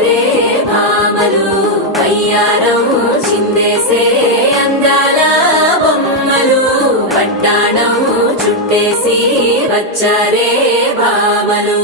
పారే భామలు వయ్యారం చిందేసే అందాల బొమ్మలు వచ్చారే భామలు.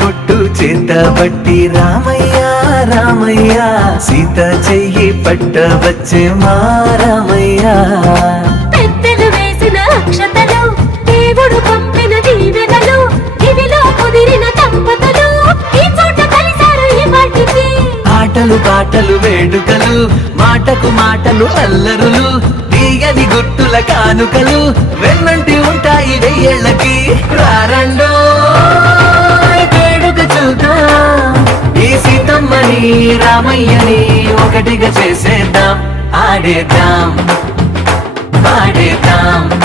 బొట్టు చేత బట్టి రామయ్య రామయ్య సీత చెయ్యి పట్ట వచ్చే మా రామయ్య. పాటలు వేడుకలు మాటకు మాటలు అల్లరులు తీగని గుట్టుల కానుకలు వెన్నంటి ఉంటాయి వెయ్యేళ్ళకి. రారండు రామయ్యని ఒకటిగా చేసేద్దాం. ఆడేద్దాం. పాడేద్దాం.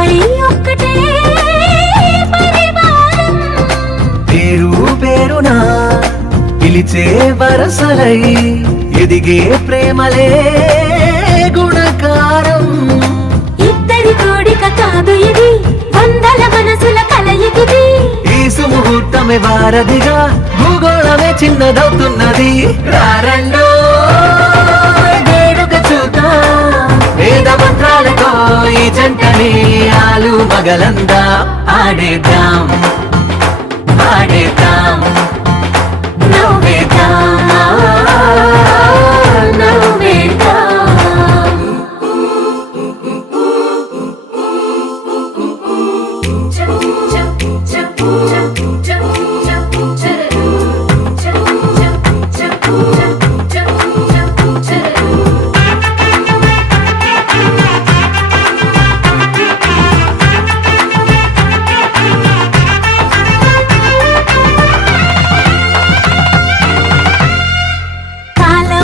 ఇకపై ఒక్కటే పేరు పేరునా పిలిచే వరసలై ఎదిగే ప్రేమలే గుణకారం. ఇద్దరి కోడిక కాదు ఇది వందల మనసుల కలయికిది. ఈ సుముహూర్తమే వారధిగా భూగోళమే చిన్నదవుతున్నది. రారండో వేద మంత్రాలతో ఈ జంటని ఆలు మగలందా ఆడేద్దాం ఆడేద్దాం